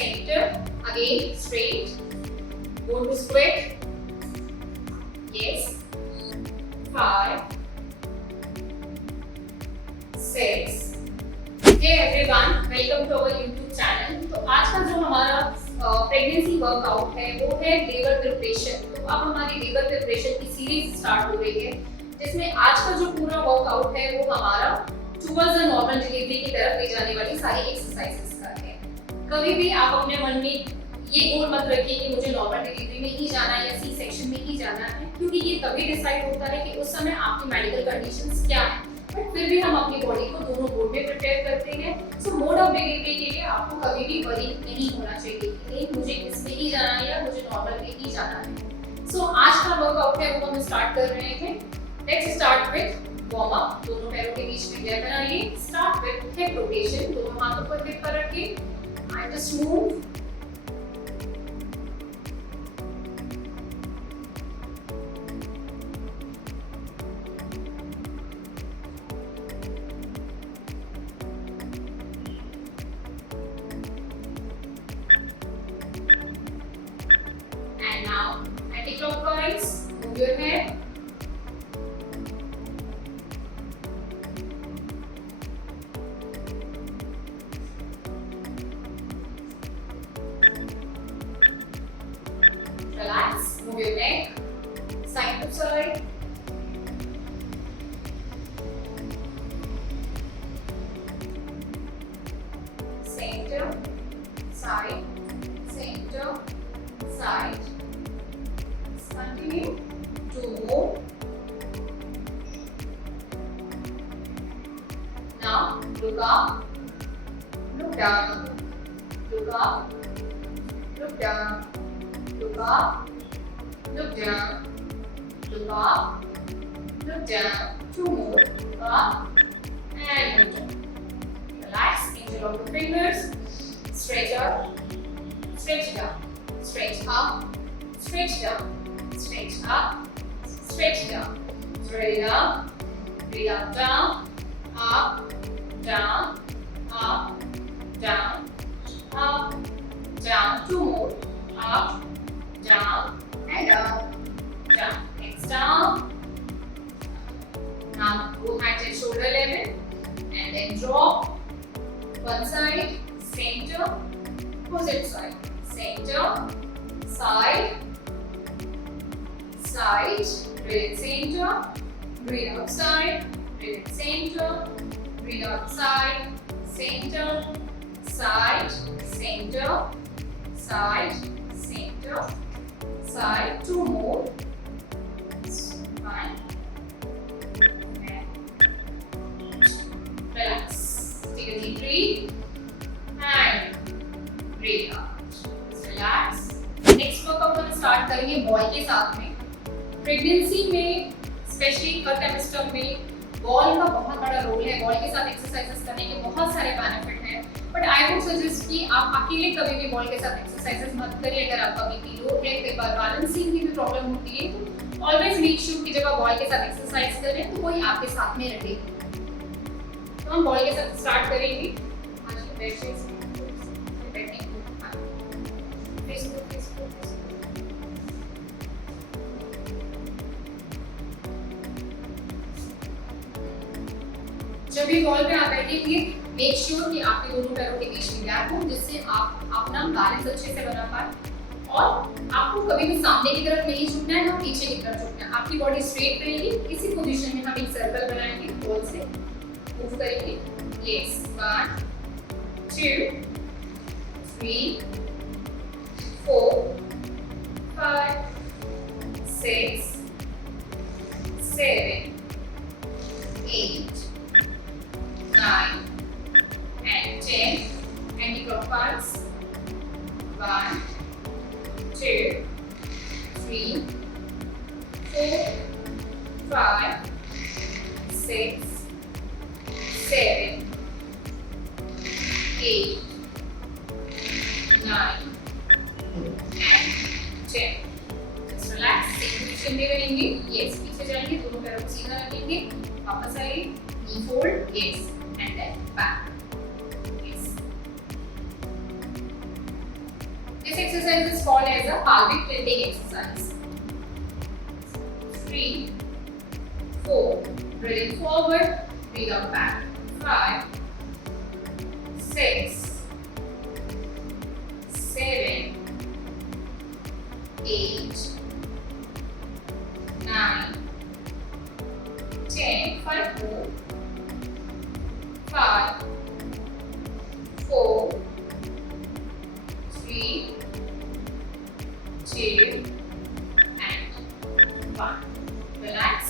center, again straight, go to square, yes, 5, 6. Hey everyone, welcome to our YouTube channel. तो आज का जो हमारा प्रेगनेंसी वर्कआउट है वो है लेबर प्रिपरेशन। तो अब हमारी लेबर प्रिपरेशन की सीरीज स्टार्ट हो रही है, जिसमें आज का जो पूरा वर्कआउट है वो हमारा टुवर्ड्स द नॉर्मल डिलीवरी की तरफ ले जाने वाली सारी एक्सरसाइजेस का है। कभी भी आप अपने मन में ये गोल मत रखिए कि मुझे नॉर्मल डिलीवरी में ही जाना है या सी सेक्शन में ही जाना है, क्योंकि ये तभी डिसाइड होता है कि उस समय आपकी मेडिकल कंडीशंस क्या है। बट फिर भी हम अपनी बॉडी को दोनों मोड में प्रिपेयर करते हैं। सो मोड ऑफ डिलीवरी के लिए आपको कभी भी वरी नहीं होना चाहिए कि नहीं मुझे इसमें ही जाना है या मुझे नॉर्मल में ही जाना है। सो आज का वर्कआउट है वो हम स्टार्ट कर रहे हैं। Let's start with warm up. दोनों पैरों के बीच में गैप बनाइए। स्टार्ट विद हिप रोटेशन, दोनों हाथों पर हिप पर रखिए and just move. And now, anti-clockwise, move your head. Relax, move your neck, side to side. Center, side, center, side. Continue to move. Now look up, look down, look up, look down, look up, look down, look up, look down. To move up and look down. Relax, interlock the fingers. Stretch up, stretch down, stretch up, stretch down. Stretch up, stretch down. Breathe up, down, up, down, up, down, up, down. Two more. Up, down, and up, down. Next down. Now go hands at shoulder level, and then drop. One side, center, opposite side, center, side. Side, breathe in center, breathe outside, breathe in center, breathe outside, center, side, center, side, center, side. Two more. One. And relax. Take a deep breath and breathe out. Relax. Next workout हम स्टार्ट करेंगे बॉय के साथ में। प्रेगनेंसी में specially first trimester में बॉल का बहुत बड़ा रोल है। बॉल के साथ एक्सरसाइजेस करने के बहुत सारे बेनिफिट हैं, बट आई वुड सजेस्ट कि आप अकेले कभी भी बॉल के साथ एक्सरसाइजेस मत करिए। अगर आपका बीपी लो है, कई बार बैलेंसिंग की भी प्रॉब्लम होती है, तो ऑलवेज मेक श्योर कि जब आप बॉल के साथ एक्सरसाइज करें तो कोई आपके साथ में रहे। तो हम बॉल के साथ स्टार्ट करेंगे। जब भी बॉल पे आप बैठेंगे, मेक श्योर कि आपके दोनों पैरों के बीच में गैप हो, जिससे आप अपना बैलेंस अच्छे से बना पाए। और आपको कभी भी सामने की तरफ नहीं झुकना है ना पीछे की तरफ झुकना है। आपकी बॉडी स्ट्रेट रहेगी। इसी पोजीशन में हम एक सर्कल बनाएंगे, बॉल से मूव करेंगे। यस, 1 2 3 4 5 6 7 8 9 and 10. Anti-clockwise. 1 2 3 4 5 6 7 8 9 and 10. Just relax. पोजीशन में रहेंगे। यस, पीछे जाएंगे, दोनों पैरों को सीधा रखेंगे, वापस आइए, knee fold, yes, and then back. Yes, This exercise is called as a pelvic tilting exercise. 3, 4, breathing forward, breathe out back. 5, 6, 7, 8, 9, 10, 5 more, 5, 4, 3, 2, and 1. Relax.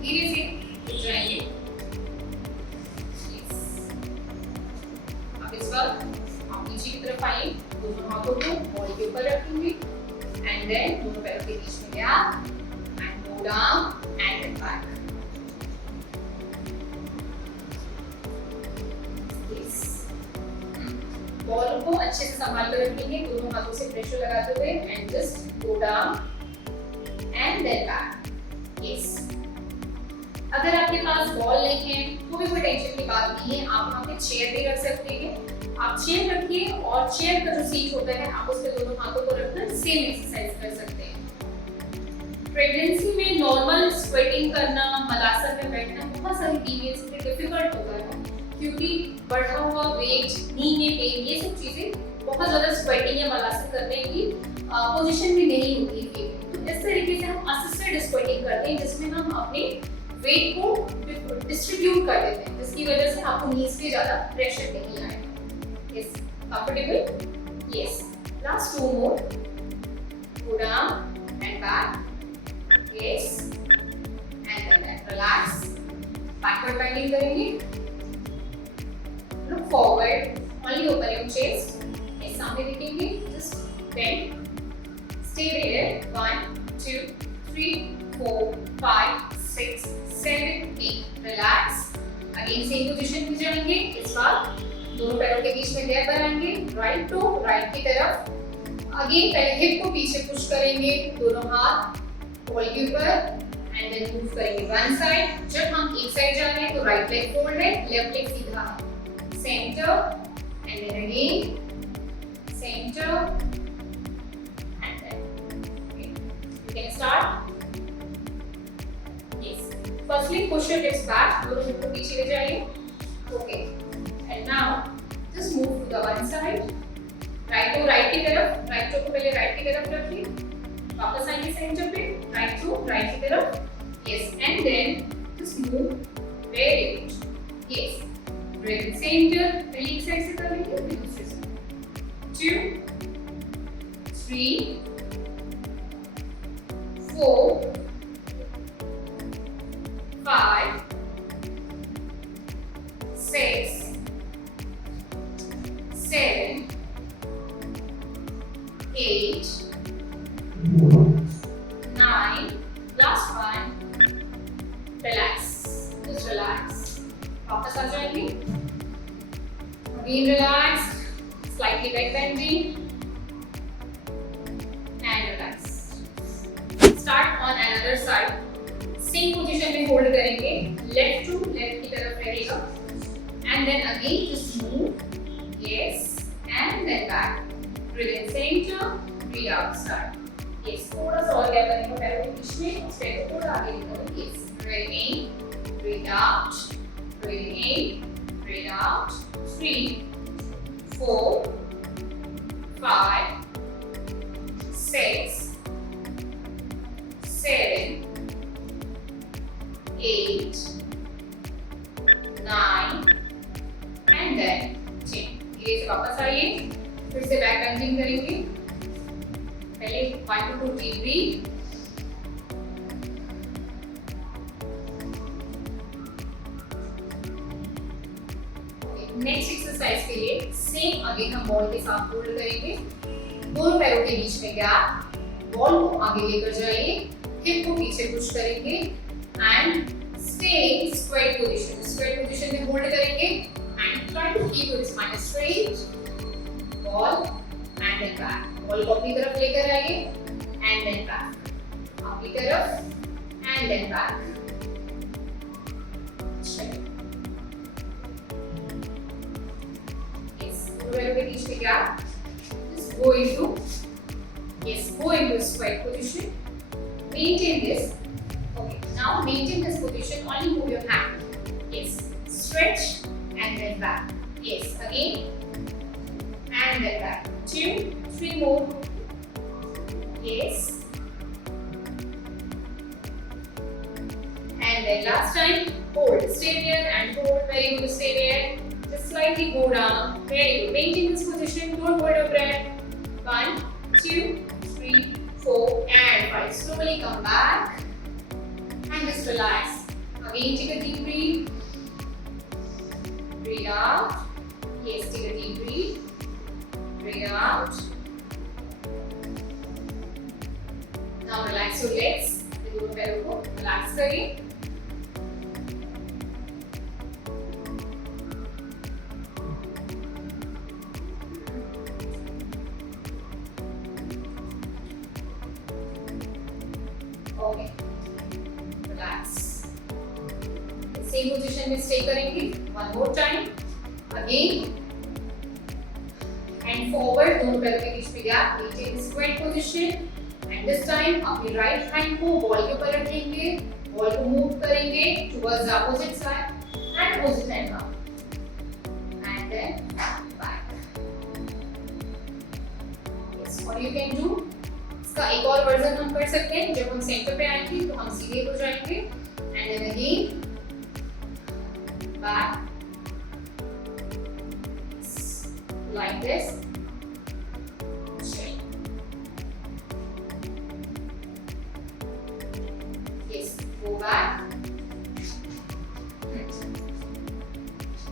धीरे से उठ जाएंगे. अब इस वक्त आप नीचे की तरफ आइए, दोनों हाथों को बॉडी के ऊपर रखेंगे एंड देन दोनों पैरों के बीच में gap and go down and then back. Ball को अच्छे से संभाल कर रखेंगे, दोनों हाथों से प्रेशर लगाते हुए and just go down and then back. Yes. अगर आपके पास बॉल नहीं है तो भी कोई टेंशन की बात नहीं है, आप वहाँ पे चेयर भी रख सकते हैं. आप चेयर रखिए और चेयर का जो सीट होता है आप उस पे दोनों हाथों को रखकर सेम एक्सरसाइज कर सकते हैं. प्रेगनेंसी में नॉर्मल स्वेटिंग करना, मलासन में बैठना बहुत सारी फीमेल्स के लिए डिफिकल्ट होता है क्योंकि बढ़ा हुआ वेट, नी में पेन, ये सब चीजें बहुत ज्यादा स्वेटिंग या मलासन करने की पोजीशन में नहीं होती है. तो इस तरीके से हम असिस्टेड स्वेटिंग करते हैं जिसमें हम अपने वेट को डिस्ट्रीब्यूट कर देते हैं जिसकी वजह से आपको नीज पे ज्यादा प्रेशर नहीं आएगा. Yes. Comfortable? Yes. Last 2 more. Go down and back. Yes. And then relax. Backward bending करेंगे. Look forward. Only open your chest. इस सामने देखेंगे. Just bend. Stay there. 1, 2, 3, 4, 5, 6, 7, 8. Relax. Again same position में जाएंगे. इस बार दोनों पैरों के बीच में गैप बनाएंगे. राइट टू राइट की तरफ. Again पहले हिप को पीछे पुश करेंगे. दोनों हाथ बॉल के ऊपर एंड देन मूव करेंगे वन साइड. जब हम एक साइड जा रहे हैं तो राइट लेग फोल्ड है, लेफ्ट लेग सीधा है. Center and then again center and then okay. You can start. Yes. Firstly push your hips back. दोनों हिप को पीछे ले जाइए. Okay. And now just move to the one side. Right to right की तरफ. Right toe को पहले right की तरफ रखिए. वापस आइए center पे. Right to right की तरफ. Yes. And then just move. Very good. Yes. Breathe in center. पहली एक साइड से कर लेंगे, फिर दूसरी साइड. 2, 3, 4, 5, 6, 7, 8, 9. Last one. Relax. Just relax. वापस आ जाएंगे. Again relax, slightly back bending and relax. Start on another side. Same position में hold करेंगे. Left to left की तरफ रहेगा. And then again just move. Yes. And then back. Breathe in center. Breathe out. Start. Yes. थोड़ा सा और गैप करेंगे पैरों के बीच में. उस पैर को थोड़ा आगे निकालेंगे. Yes. Breathe in. Breathe out. Breathe in. Breathe out. 3, 4, 5, 6, 7, 8, 9 and then 10. धीरे से वापस आइए. फिर से बैक बेंडिंग करेंगे. पहले 1 to 2 deep breathe. नेक्स्ट एक्सरसाइज के लिए सेम अगेन हम बॉल के साथ होल्ड करेंगे. दोनों पैरों के बीच में गैप. बॉल को आगे लेकर जाइए. हिप को पीछे पुश करेंगे and stay in squat position. Squat position में होल्ड करेंगे and try to keep your spine straight. Ball and then back. Ball को अपनी तरफ लेकर आइए एंड देन बैक. अपनी तरफ एंड देन बैक. पैरों के बीच में gap. Just go into, yes, go into square position. Maintain this. Okay, now maintain this position, only move your hand. Yes, stretch and then back. Yes, again and then back. 2, 3 more. Yes. And then last time, hold. Stay there and hold. Very good. Stay there. Just slightly go down. Very good. Maintain this position. Don't hold your breath. 1, 2, 3, 4, and 5. Slowly come back and just relax. Again, take a deep breath. Breathe out. Yes, take a deep breath. Breathe out. Now relax your legs. Relax again. Okay. Relax. Same position में stay करेंगे. One more time. Again. And forward. दोनों पैरों के बीच में gap. Maintain squat position. And this time अपनी right hand को wall के ऊपर रखेंगे. Wall को move करेंगे towards the opposite side and opposite hand up. And then back. Yes. What you can do? इसका एक और वर्जन हम कर सकते हैं. जब हम सेंटर पे आएंगे तो हम सीधे हो जाएंगे. And then again back like this. Yes, go back.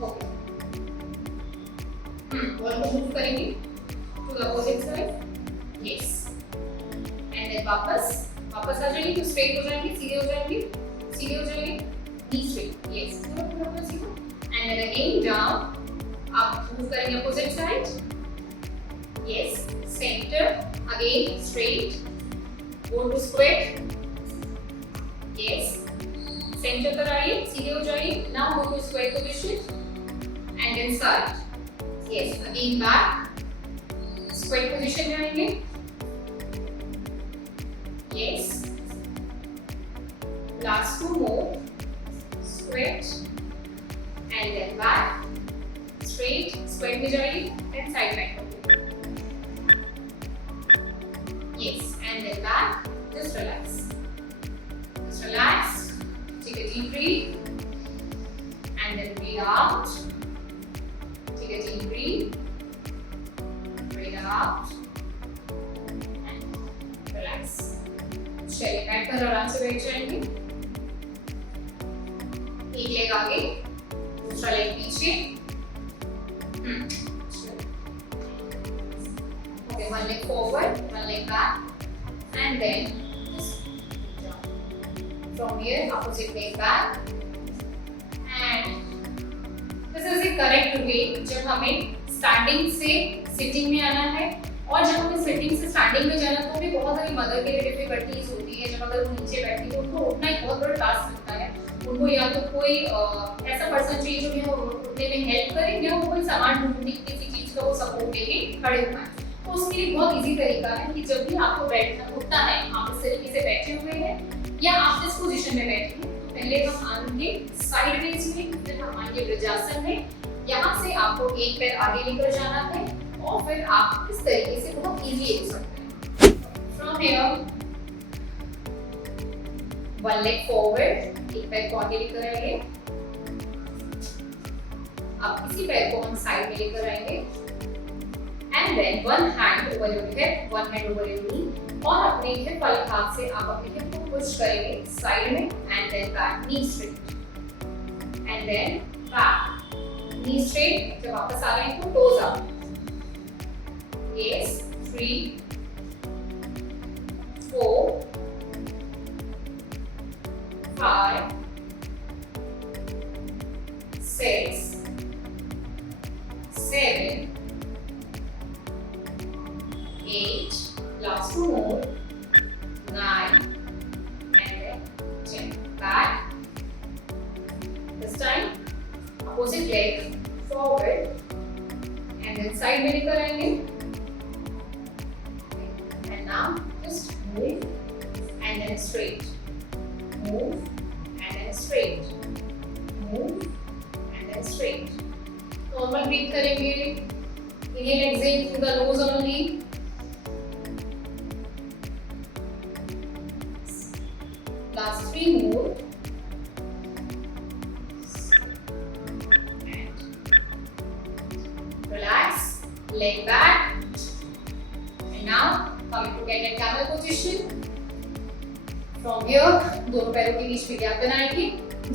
Okay. Wall को move करेंगे to the opposite side. Yes. And then वापस आ जाएंगे तो straight हो जाएंगे, सीधे हो जाएंगे, knee straight. Yes. पूरा सीधा. And then again down. आप move करेंगे opposite side. Yes. Center. Again straight. Go to square. Yes. Center पर आइए, सीधे हो जाइए. Now go to square position. And then side. Yes. Again back. Square position में आएंगे. Yes. Last 2 more. Square. And then back. Straight. Square में जाइए. Then side back. Yes. And then back. Just relax. Just relax. Take a deep breath. And then breathe out. Take a deep breath. Breathe out. And relax. चलिए बैठ कर आराम से बैठ जाएंगे. एक लेग आगे, दूसरा लेग पीछे. Okay, one leg forward, one leg back, and then from here opposite leg back. And this is the correct way. जब हमें स्टैंडिंग से सिटिंग में आना है और जब हमें सिटिंग से स्टैंडिंग में जाना तो भी बहुत सारी मदर के लिए डिफिकल्टीज होती है. जब अगर वो नीचे बैठी तो उनको उठना एक बहुत बड़ा टास्क लगता है. उनको या तो कोई ऐसा पर्सन चाहिए जो उन्हें उठने में हेल्प करे या वो कोई सामान ढूंढने की किसी चीज का वो सपोर्ट लेके खड़े हो पाए. तो उसके लिए बहुत इजी तरीका है कि जब भी आपको बैठना उठना है, आप इस तरीके से बैठे हुए हैं या आप इस पोजीशन में बैठे हैं, तो पहले हम आएंगे साइडवेज में, फिर हम आएंगे वज्रासन में. यहाँ से आपको एक पैर आगे लेकर जाना है और फिर आप इस तरीके से बहुत इजी हो सकते हैं. From here one leg forward, एक पैर को आगे लेकर आएंगे. अब इसी पैर को हम साइड में लेकर आएंगे. And then one hand over your hip, one hand over your knee, और अपने hip वाले हाथ से आप अपने hip को push करेंगे side में and then back, knee straight, and then back, knee straight. जब वापस आ रहे हैं तो toes up. Yes, 3, 4, 5, 6, 7, 8, last 2 more, 9, and then 10. Back. This time, opposite leg forward, and then side में लेकर आएंगे. straight. Move and then straight. Move and then straight. Normal breathe करेंगे. Inhale, exhale through the nose only. Last 3 more. And relax, leg back. And now coming to get a camel position. From here, दोनों पैरों के बीच में गैप बनाएंगे.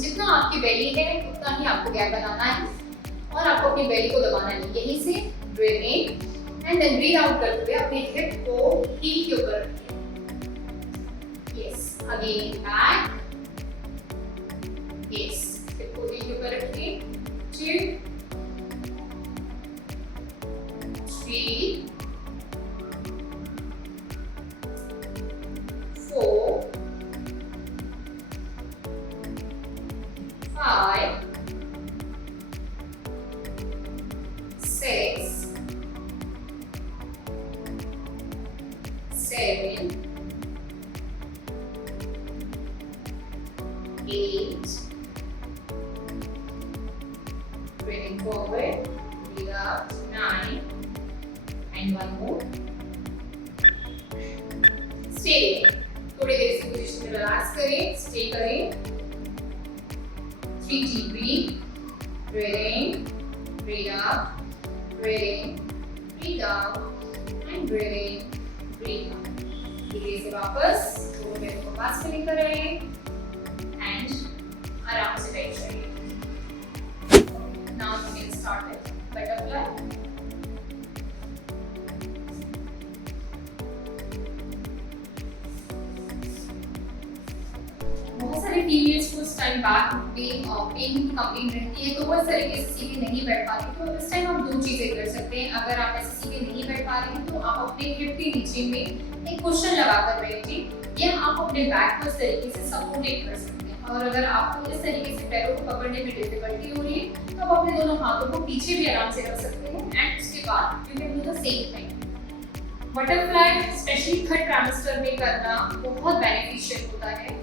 जितना आपकी बेली है उतना ही आपको गैप बनाना है और आपको अपनी बेली को दबाना है. यहीं से breathe in and then breathe out करते हुए अपने हिप को हील के ऊपर रखिए. Yes, again back. Yes, hip को हील के ऊपर रखिए. 2 3 4 5 6 7 8. Breathing forward, breathe out. 9 and one more. Stay. थोड़ी देर इस पोजीशन में रिलैक्स करें, स्टे करें. 3 deep breathe. Breathe in, breathe out, breathe in, breathe out, and breathe in, breathe out. धीरे से वापस दोनों पैरों को पास में लेकर आइए and आराम से बैठ जाइए. Now we can start with butterfly. बहुत सारे फीमेल्स को इस टाइम बैक पेन की कंप्लेंट रहती है तो वो इस तरीके से सीधे नहीं बैठ पाती. तो इस टाइम आप 2 चीजें कर सकते हैं. अगर आप ऐसे सीधे नहीं बैठ पा रहे हैं तो आप अपने हिप के नीचे में एक कुशन लगाकर बैठिए या आप अपने बैक को इस तरीके से सपोर्टेट कर सकते हैं. और अगर आपको इस तरीके से पैरों को पकड़ने में डिफिकल्टी हो रही है तो आप अपने दोनों हाथों को पीछे भी आराम से रख सकते हैं एंड उसके बाद you can do the same thing. Butterfly specially third trimester में करना बहुत बेनिफिशियल होता है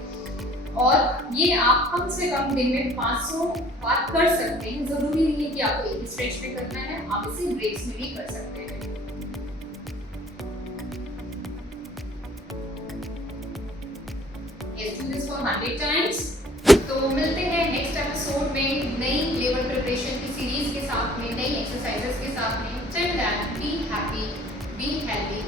और ये आप कम से कम दिन में 500 बार कर सकते हैं. जरूरी नहीं है कि आपको एक ही स्ट्रेच में करना है, आप इसे ब्रेक्स में भी कर सकते हैं. Yes, do this for 100 times. तो मिलते हैं नेक्स्ट एपिसोड में नई लेबर प्रिपरेशन की सीरीज के साथ में, नई एक्सरसाइजेस के साथ में. Till then, be happy, be healthy